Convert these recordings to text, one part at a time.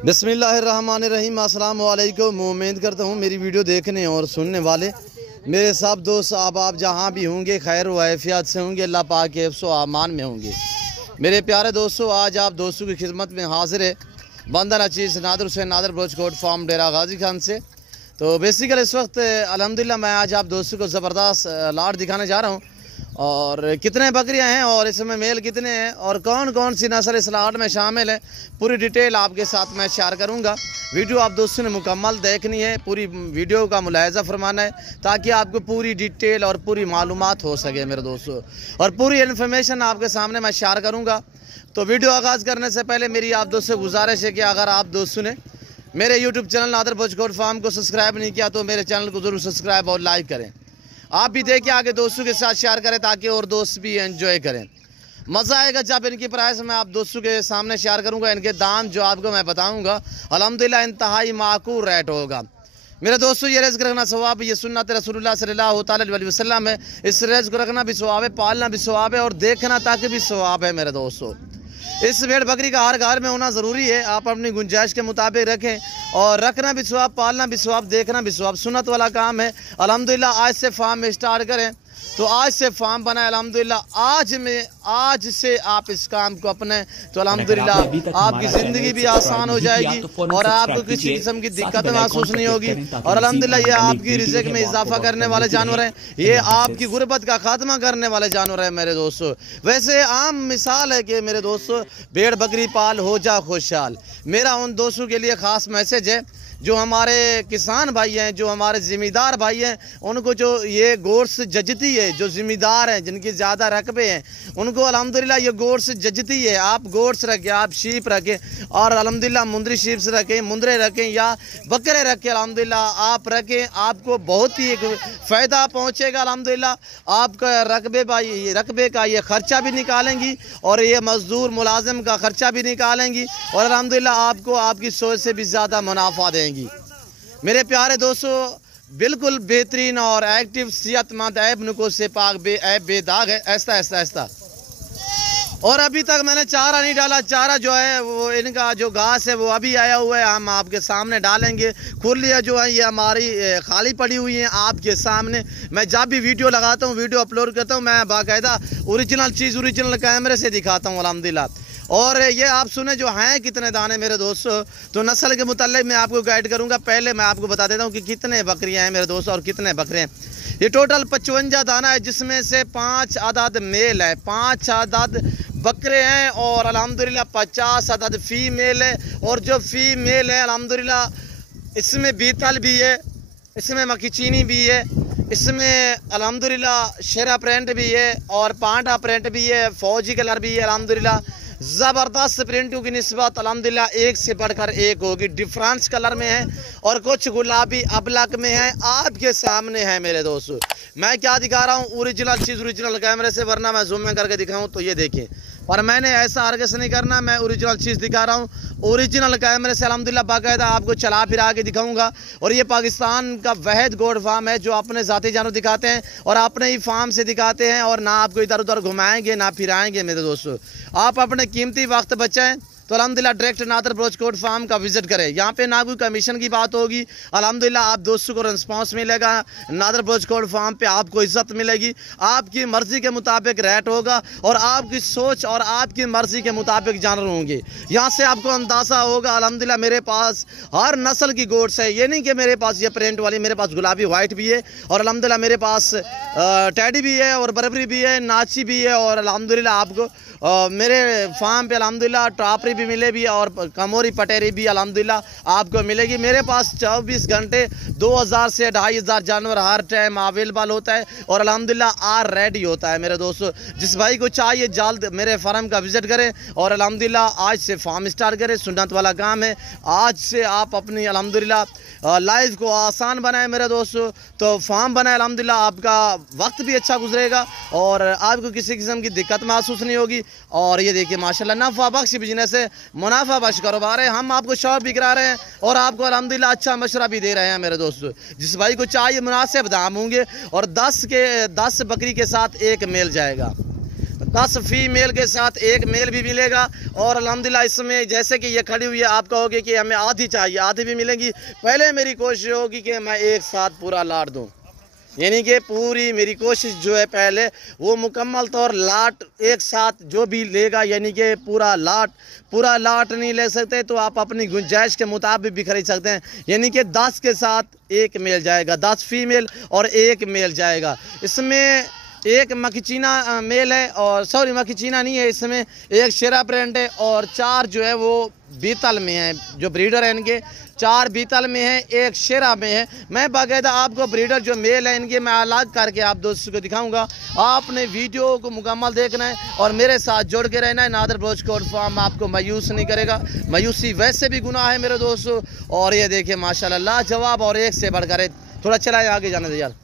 बिस्मिल्लाहिर्रहमानिर्रहीम। अस्सलाम वालेकुम। उम्मीद करता हूँ मेरी वीडियो देखने और सुनने वाले मेरे सब दोस्त आप जहाँ भी होंगे खैर वाफियत से होंगे, अल्लाह पाक के हिफ्ज़ व अमान में होंगे। मेरे प्यारे दोस्तों, आज आप दोस्तों की खिदमत में हाजिर है बंदर अचीज़ नादिर हुसैन नादिर ब्रोचकोट फार्म डेरा गाजी खान से। तो बेसिकल इस वक्त अल्हम्दुलिल्लाह मैं आज आप दोस्तों को ज़बरदस्त लाट दिखाने जा रहा हूँ और कितने बकरियां हैं और इसमें मेल कितने हैं और कौन कौन सी नस्ल इस लाट में शामिल है, पूरी डिटेल आपके साथ मैं शेयर करूंगा। वीडियो आप दोस्तों ने मुकम्मल देखनी है, पूरी वीडियो का मुलाहिज़ा फरमाना है ताकि आपको पूरी डिटेल और पूरी मालूमात हो सके मेरे दोस्तों, और पूरी इन्फॉर्मेशन आपके सामने मैं शेयर करूँगा। तो वीडियो आगाज़ करने से पहले मेरी आप दोस्तों से गुजारिश है कि अगर आप दोस्तों ने मेरे यूट्यूब चैनल नादिर ब्रोचकोट फार्म को सब्सक्राइब नहीं किया तो मेरे चैनल को ज़रूर सब्सक्राइब और लाइक करें। आप भी देखिए, आगे दोस्तों के साथ शेयर करें ताकि और दोस्त भी एंजॉय करें। मज़ा आएगा जब इनकी प्राइस मैं आप दोस्तों के सामने शेयर करूंगा। इनके दाम जो आपको मैं बताऊंगा अल्हम्दुलिल्लाह इंतहाई माकूल रेट होगा। मेरे दोस्तों, ये रिज़्क़ रखना सवाब, ये सुन्नत रसूलुल्लाह सल्लल्लाहु अलैहि वसल्लम है। इस रिज़्क़ को रखना भी सवाब है, पालना भी सवाब है और देखना ताकि भी सवाब है। मेरे दोस्तों, इस भेड़ बकरी का हर घर में होना ज़रूरी है। आप अपनी गुंजाइश के मुताबिक रखें और रखना भी सवाब, पालना भी सवाब, देखना भी सवाब, सुन्नत वाला काम है। अल्हम्दुलिल्लाह आज से फार्म में स्टार्ट करें तो आज से फार्म बनाए। अल्हम्दुलिल्लाह आज से आप इस काम को अपने तो अल्हम्दुलिल्लाह आपकी ज़िंदगी भी आसान हो जाएगी और आपको किसी किस्म की दिक्कत महसूस नहीं होगी। और अल्हम्दुलिल्लाह ये आपकी रिज़्क़ में इजाफा करने वाले जानवर हैं, ये आपकी गुर्बत का खात्मा करने वाले जानवर हैं मेरे दोस्तों। वैसे आम मिसाल है कि मेरे दोस्तों, भेड़ बकरी पाल हो जा खुशहाल। मेरा उन दोस्तों के लिए ख़ास मैसेज है जो हमारे किसान भाई हैं, जो हमारे ज़िम्मेदार भाई हैं, उनको जो ये गोश्त जजती है, जो ज़िम्मेदार हैं जिनकी ज़्यादा रकबे हैं उनको अल्हम्दुलिल्लाह ये गोश्त जजती है। आप गोश्त रखें, आप शीप रखें और अल्हम्दुलिल्लाह मुंदरी शीप रखें, मुंदरे रखें या बकरे रखें, अल्हम्दुलिल्लाह आप रखें, आपको बहुत ही एक फ़ायदा पहुँचेगा। अल्हम्दुलिल्लाह आपका रकबे का ये ख़र्चा भी निकालेंगी और ये मज़दूर मुलाजिम का ख़र्चा भी निकालेंगी और अल्हम्दुलिल्लाह आपको आपकी सोच से भी ज़्यादा मुनाफा देंगी। मेरे प्यारे दोस्तों, बिल्कुल बेहतरीन और एक्टिव सेहतमंद ऐब नुको से पाक बेदाग है, ऐसा। और अभी तक मैंने चारा नहीं डाला। चारा जो है वो इनका जो घास है वो अभी आया हुआ है, हम आपके सामने डालेंगे। खुलियाँ जो है ये हमारी खाली पड़ी हुई हैं आपके सामने। मैं जब भी वीडियो लगाता हूँ, वीडियो अपलोड करता हूँ, मैं बाकायदा ओरिजिनल चीज़ ओरिजिनल कैमरे से दिखाता हूँ अल्हम्दुलिल्लाह। और ये आप सुने जो हैं कितने दाने मेरे दोस्तों, तो नस्ल के मुताल्लिक़ मैं आपको गाइड करूंगा। पहले मैं आपको बता देता हूं कि कितने बकरियां हैं मेरे दोस्तों और कितने बकरे हैं। ये टोटल 55 दाना है जिसमें से 5 अदद मेल है, 5 अदद बकरे हैं और अल्हम्दुलिल्लाह 50 अदद फीमेल है। और जो फीमेल है अल्हम्दुलिल्लाह इसमें बीतल भी है, इसमें मक्खीचीनी भी है, इसमें अल्हम्दुलिल्लाह शेरा प्रिंट भी है और पांडा प्रिंट भी है, फौजी कलर भी है। अल्हम्दुलिल्लाह ज़बरदस्त प्रिंटों की निस्बत अल्हम्दुलिल्लाह एक से बढ़कर एक होगी। डिफरेंस कलर में है और कुछ गुलाबी अबलक में है, आपके सामने है मेरे दोस्तों। मैं क्या दिखा रहा हूँ, ओरिजिनल चीज़ ओरिजिनल कैमरे से, वरना मैं जूम में करके दिखाऊँ तो ये देखिए। और मैंने ऐसा हरगिज़ नहीं करना, मैं ओरिजिनल चीज़ दिखा रहा हूँ ओरिजिनल कैमरे से अल्हम्दुलिल्लाह, बाकायदा आपको चला फिरा के दिखाऊंगा। और ये पाकिस्तान का वहद गोड फार्म है जो अपने ज़ाती जानवर दिखाते हैं और अपने ही फार्म से दिखाते हैं और ना आपको इधर उधर घुमाएंगे ना फिराएंगे मेरे दोस्तों। आप अपने कीमती वक्त बचाएं तो अल्हम्दुलिल्लाह डायरेक्ट नादिर ब्रोचकोट फार्म का विजिट करें। यहाँ पे ना कोई कमीशन की बात होगी, अल्हम्दुलिल्लाह आप दोस्तों को रिस्पांस मिलेगा। नादिर ब्रोचकोट फार्म पे आपको इज्जत मिलेगी, आपकी मर्ज़ी के मुताबिक रेट होगा और आपकी सोच और आपकी मर्ज़ी के मुताबिक जानवर होंगे। यहाँ से आपको अंदाज़ा होगा अल्हम्दुलिल्लाह मेरे पास हर नस्ल की गोट्स है। ये नहीं कि मेरे पास ये प्रिंट वाली, मेरे पास गुलाबी वाइट भी है और अल्हम्दुलिल्लाह मेरे पास टैडी भी है और बरबरी भी है, नाची भी है और अल्हम्दुलिल्लाह आपको मेरे फार्म पे अल्हम्दुलिल्लाह टापरी भी मिले भी और कमोरी पटेरी भी अल्हम्दुलिल्लाह आपको मिलेगी। मेरे पास 24 घंटे 2000 से 2500 जानवर हर टाइम अवेलेबल होता है और अल्हम्दुलिल्लाह आर रेडी होता है मेरे दोस्तों। जिस भाई को चाहिए जल्द मेरे फार्म का विजिट करें और अल्हम्दुलिल्लाह आज से फार्म स्टार्ट करें। सुन्नत वाला काम है, आज से आप अपनी अल्हम्दुलिल्लाह लाइफ को आसान बनाए मेरे दोस्तों। तो फार्म बनाए अल्हम्दुलिल्लाह, आपका वक्त भी अच्छा गुजरेगा और आपको किसी किस्म की दिक्कत महसूस नहीं होगी। और ये देखिए माशाल्लाह नफ़ा बख्श बिजनेस है, मुनाफा बख्श कारोबार है। हम आपको शॉप भी करा रहे हैं और आपको अल्हम्दुलिल्लाह अच्छा मशवरा भी दे रहे हैं मेरे दोस्तों। जिस भाई को चाहिए मुनासिब दाम होंगे और 10 बकरी के साथ एक मेल जाएगा। 10 फीमेल के साथ एक मेल भी मिलेगा। और अल्हम्दुलिल्लाह इसमें जैसे कि ये खड़ी हुई है, आप कहोगे कि हमें आधी चाहिए, आधी भी मिलेंगी। पहले मेरी कोशिश होगी कि मैं एक साथ पूरा लाट दूँ, यानी कि पूरी मेरी कोशिश जो है पहले वो मुकम्मल तौर लाट एक साथ जो भी लेगा, यानी कि पूरा लाट नहीं ले सकते तो आप अपनी गुंजाइश के मुताबिक भी खरीद सकते हैं। यानी कि 10 के साथ एक मेल जाएगा, 10 फीमेल और एक मेल जाएगा। इसमें एक मखचीना मेल है, और सॉरी मखचीना नहीं है, इसमें एक शेरा प्रिंट है और 4 जो है वो बीतल में है। जो ब्रीडर है इनके 4 बीतल में है, एक शेरा में है। मैं बाकायदा आपको ब्रीडर जो मेल है इनके मैं अलग करके आप दोस्तों को दिखाऊंगा। आपने वीडियो को मुकम्मल देखना है और मेरे साथ जुड़ के रहना है। नादर बलोच कोट फार्म आपको मायूस नहीं करेगा, मायूसी वैसे भी गुनाह है मेरे दोस्तों। और ये देखिए माशाल्लाह लाजवाब और एक से बढ़कर एक। थोड़ा चला आगे जाने दे यार।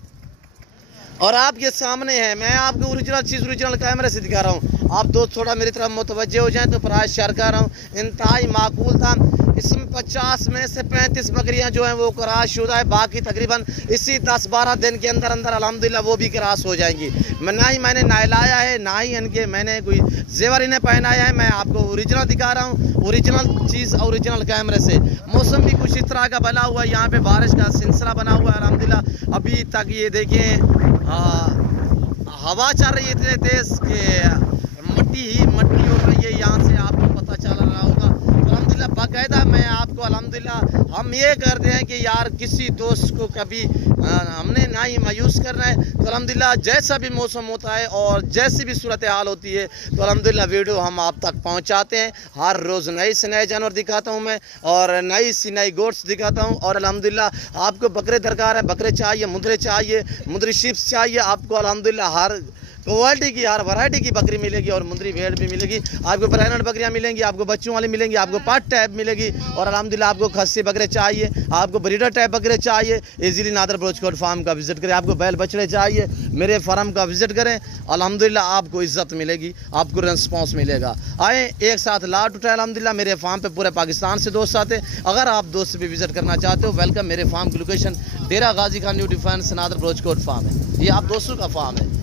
और आपके सामने है, मैं आपको ओरिजिनल चीज़ ओरिजिनल कैमरे से दिखा रहा हूँ। आप दोस्त थोड़ा मेरी तरफ मुतवज्जे हो जाएं तो प्राइस शेयर कर रहा हूँ, इंतहाई माकूल था। इसमें 50 में से 35 बकरियां जो हैं वो क्रॉस शुदा है, बाकी तकरीबन इसी 10-12 दिन के अंदर अंदर अल्हम्दुलिल्लाह वो भी क्रॉस हो जाएंगी। ना ही मैंने नहलाया है, ना ही इनके मैंने कोई जेवर इन्हें पहनाया है। मैं आपको ओरिजिनल दिखा रहा हूँ, ओरिजिनल चीज़ ओरिजिनल कैमरे से। मौसम भी कुछ इस तरह का बना हुआ है, यहाँ पे बारिश का सिलसिला बना हुआ है अल्हम्दुलिल्लाह अभी तक। ये देखें हवा चल रही है इतने तेज कि मट्टी हो रही है, यहाँ से आपको पता चल रहा होगा। तो अल्हम्दुलिल्लाह बाकायदा मैं आपको अल्हम्दुलिल्लाह हम ये करते हैं कि यार किसी दोस्त को कभी हमने ना ही मायूस करना है। तो अल्हम्दुलिल्लाह जैसा भी मौसम होता है और जैसी भी सूरत हाल होती है तो अल्हम्दुलिल्लाह वीडियो हम आप तक पहुँचाते हैं। हर रोज़ नए से नए जानवर दिखाता हूँ मैं, और नई सी नई गोट्स दिखाता हूँ। और अल्हम्दुलिल्लाह आपको बकरे दरकार है, बकरे चाहिए, मुंदरे चाहिए, मुंदरी शिप्स चाहिए, आपको अल्हम्दुलिल्लाह हर क्वालिटी की हर वैरायटी की बकरी मिलेगी। और मुंदरी भेड़ भी मिलेगी, आपको प्रेग्नेंट बकरियां मिलेंगी, आपको बच्चों वाली मिलेंगी, आपको पाट टाइप मिलेगी। और अल्हम्दुलिल्लाह आपको खस्सी बकरे चाहिए, आपको ब्रीडर टाइप बकरे चाहिए, easily Nadir Baloch coat farm का विजिट करें। आपको बैल बछड़े चाहिए, मेरे फार्म का विजिट करें। अल्हम्दुलिल्लाह आपको इज्जत मिलेगी, आपको रिस्पॉन्स मिलेगा। आए एक साथ लाट उठाए। अल्हम्दुलिल्लाह मेरे फार्म पे पूरे पाकिस्तान से दोस्त आते। अगर आप दोस्त भी विजिट करना चाहते हो, वेलकम। मेरे फार्म की location Dera Ghazi Khan new defence Nadar Baloch coat farm है। ये आप दोस्तों का फार्म है।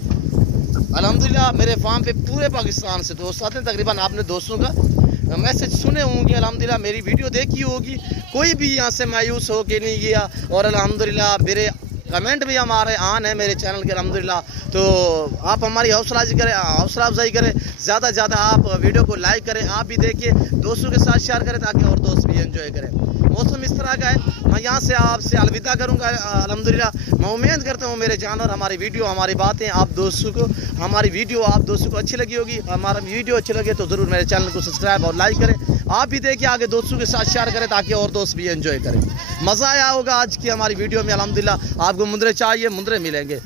अल्हम्दुलिल्लाह मेरे फार्म पे पूरे पाकिस्तान से दोस्त आते हैं। तकरीबन आपने दोस्तों का मैसेज सुने होंगे, अल्हम्दुलिल्लाह मेरी वीडियो देखी होगी, कोई भी यहाँ से मायूस हो के नहीं गया। और अल्हम्दुलिल्लाह मेरे कमेंट भी हमारे आन है मेरे चैनल के अल्हम्दुलिल्लाह। तो आप हमारी हौसला अफजाई करें, ज़्यादा से ज़्यादा आप वीडियो को लाइक करें, आप भी देखिए, दोस्तों के साथ शेयर करें ताकि और दोस्त भी एंजॉय करें। मौसम इस तरह का है, मैं यहाँ से आपसे अलविदा करूँगा। अल्हम्दुलिल्लाह मैं उम्मीद करता हूँ मेरे जानवर, हमारी वीडियो, हमारी बातें आप दोस्तों को, हमारी वीडियो आप दोस्तों को अच्छी लगी होगी। हमारा वीडियो अच्छी लगे तो ज़रूर मेरे चैनल को सब्सक्राइब और लाइक करें। आप भी देखिए, आगे दोस्तों के साथ शेयर करें ताकि और दोस्त भी एंजॉय करें। मज़ा आया होगा आज की हमारी वीडियो में। अल्हम्दुलिल्लाह आपको मुंदरे चाहिए, मुंदरे मिलेंगे।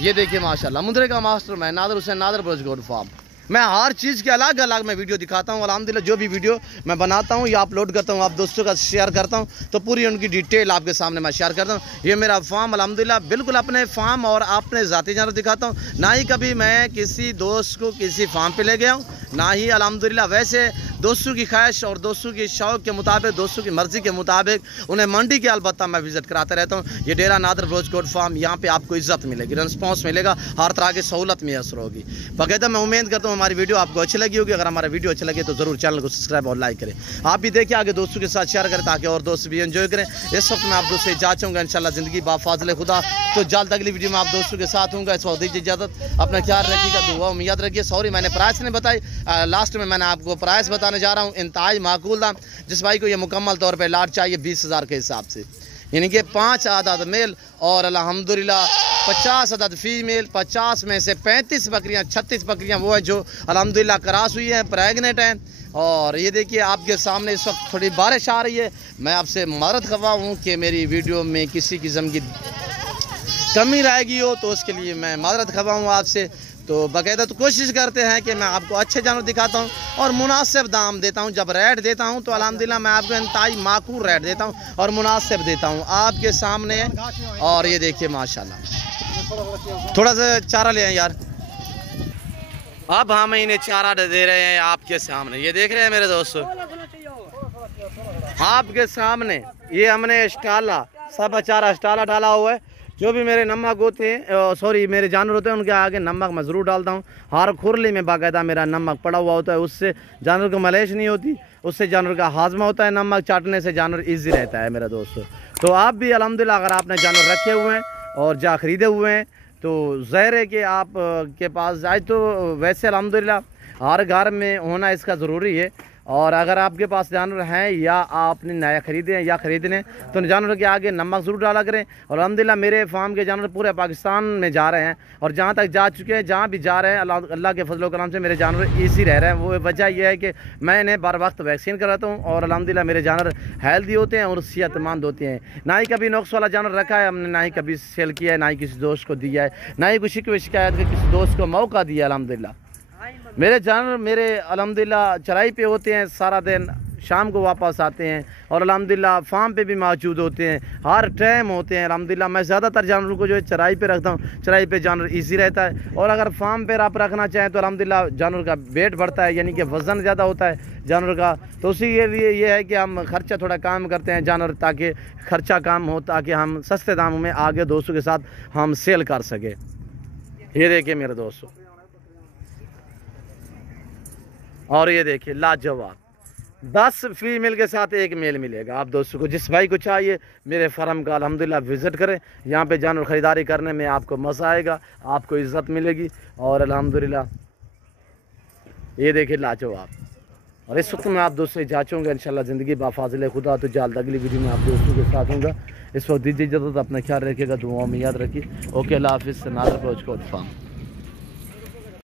ये देखिए माशाल्लाह मुंदरे का मास्टर मैं नादर हुसैन, नादर बलोच कोट फार्म। मैं हर चीज़ के अलग अलग मैं वीडियो दिखाता हूँ। अल्हम्दुलिल्लाह जो भी वीडियो मैं बनाता हूँ या अपलोड करता हूँ, आप दोस्तों का शेयर करता हूँ, तो पूरी उनकी डिटेल आपके सामने मैं शेयर करता हूँ। ये मेरा फार्म अल्हम्दुलिल्लाह बिल्कुल अपने फार्म और अपने ज़ाती जानवर दिखाता हूँ। ना ही कभी मैं किसी दोस्त को किसी फार्म पे ले गया हूँ, ना ही अल्हम्दुलिल्लाह वैसे दोस्तों की ख्वाहिश और दोस्तों की शौक़ के मुताबिक, दोस्तों की मर्ज़ी के मुताबिक उन्हें मंडी के अलबत्ता मैं विज़िट कराता रहता हूँ। ये डेरा नादर बलोच कोट फार्म, यहाँ पे आपको इज़्ज़त मिलेगी, रिस्पॉन्स मिलेगा, हर तरह की सहूलत मैसर होगी। बाकायदा मैं उम्मीद करता हूँ हमारी वीडियो आपको अच्छी लगी होगी। अगर हमारा वीडियो अच्छा लगे तो ज़रूर चैनल को सब्सक्राइब और लाइक करें। आप भी देखिए, आगे दोस्तों के साथ शेयर करें ताकि और दोस्त भी एंजॉय करें। इस वक्त मैं आप दोस्तों से इजाज़त चाहूँगा, इंशाल्लाह ज़िंदगी बाफ़ाज़िल खुदा। तो जल्द अगली वीडियो में आप दोस्तों के साथ होंगे। इस वक्त दीजिए इजाज़त, अपना ख्याल रखिएगा, दुआ में याद रखिए। सॉरी मैंने प्राइस नहीं बताई, लास्ट में मैंने आपको प्राइस बताने जा रहा हूँ। इंतहाई माकूल दाम, जिस भाई को ये मुकम्मल तौर पर लाट चाहिए 20,000 के हिसाब से, यानी कि 5 आदाद मेल और अल्हम्दुलिल्लाह 50 अदद फीमेल। 50 में से 35 बकरियां, 36 बकरियां वो है जो अल्हम्दुलिल्लाह क्रॉस हुई हैं, प्रेगनेंट हैं। और ये देखिए आपके सामने इस वक्त थोड़ी बारिश आ रही है। मैं आपसे मारत खवा हूँ कि मेरी वीडियो में किसी किस्म की कमी रहेगी हो तो उसके लिए मैं मारत खवा हूँ आपसे। तो बाकायदा तो कोशिश करते हैं कि मैं आपको अच्छे जानवर दिखाता हूँ और मुनासिब दाम देता हूँ। जब रेट देता हूँ तो अल्हम्दुलिल्लाह मैं आपको इंतहाई माकूल रेट देता हूँ और मुनासिब देता हूँ आपके सामने। और ये देखिए माशाल्लाह, थोड़ा सा चारा ले आए यार। अब हम इन्हें चारा दे रहे हैं आपके सामने, ये देख रहे हैं मेरे दोस्तों, आपके सामने ये हमने स्टाला सब चारा स्टाला डाला हुआ है। जो भी मेरे नमक होते हैं, सॉरी मेरे जानवर होते हैं, उनके आगे नमक मैं ज़रूर डालता हूँ। हर खुरली में बाकायदा मेरा नमक पड़ा हुआ होता है, उससे जानवर को मलेश नहीं होती, उससे जानवर का हाजमा होता है। नमक चाटने से जानवर ईजी रहता है मेरा दोस्तों। तो आप भी अल्हम्दुलिल्लाह अगर आपने जानवर रखे हुए हैं और जा खरीदे हुए हैं तो ज़ाहिर है कि आप के पास जाए तो वैसे अल्हम्दुलिल्लाह हर घर में होना इसका ज़रूरी है। और अगर आपके पास जानवर हैं या आपने नया ख़रीदे हैं या ख़रीदने, तो जानवर के आगे नमक ज़रूर डाला करें। और अल्हम्दुलिल्लाह मेरे फार्म के जानवर पूरे पाकिस्तान में जा रहे हैं और जहाँ तक जा चुके हैं, जहाँ भी जा रहे हैं, अल्लाह के फजल करम से मेरे जानवर ईजी रह रहे हैं। वो वजह यह है कि मैं इन्हें बर वक्त वैक्सीन कराता हूँ और अल्हम्दुलिल्लाह मेरे जानवर हेल्दी होते हैं और सेहतमंद होते हैं। ना ही कभी नुक्स वाला जानवर रखा है हमने, ना ही कभी सेल किया है, ना ही किसी दोस्त को दिया है, ना ही किसी को शिकायत के किसी दोस्त को मौका दिया। अल्हम्दुलिल्लाह मेरे जानवर मेरे अल्हम्दुलिल्लाह चराई पे होते हैं सारा दिन, शाम को वापस आते हैं और अल्हम्दुलिल्लाह फार्म पे भी मौजूद होते हैं, हर टाइम होते हैं। अल्हम्दुलिल्लाह मैं ज़्यादातर जानवरों को जो है चराई पे रखता हूँ, चराई पे जानवर इजी रहता है। और अगर फार्म पे आप रखना चाहें तो अल्हम्दुलिल्लाह जानवर का वेट बढ़ता है, यानी कि वज़न ज़्यादा होता है जानवर का। तो उसी के लिए ये है कि हम खर्चा थोड़ा कम करते हैं जानवर, ताकि खर्चा कम हो, ताकि हम सस्ते दामों में आगे दोस्तों के साथ हम सेल कर सकें। ये देखिए मेरे दोस्तों, और ये देखिए लाजवाब 10 फीमेल के साथ एक मेल मिलेगा। आप दोस्तों को जिस भाई को चाहिए मेरे फार्म का अल्हम्दुलिल्लाह विज़िट करें। यहाँ पे जानवर ख़रीदारी करने में आपको मज़ा आएगा, आपको इज़्ज़त मिलेगी और अल्हम्दुलिल्लाह ये देखिए लाजवाब। और इस वक्त मैं आप दोस्तों से जांचूँगा इंशाल्लाह ज़िंदगी बाफाज़िल खुदा। तो जल्द अगली वीडियो में आप दोस्तों के साथ होगा। इस वक्त दीजिए इजाज़त, अपना ख्याल रखिएगा, दुआओं में याद रखिए। ओके, अल्लाह हाफ़िज़। नाज़र पहुँच को फार्म।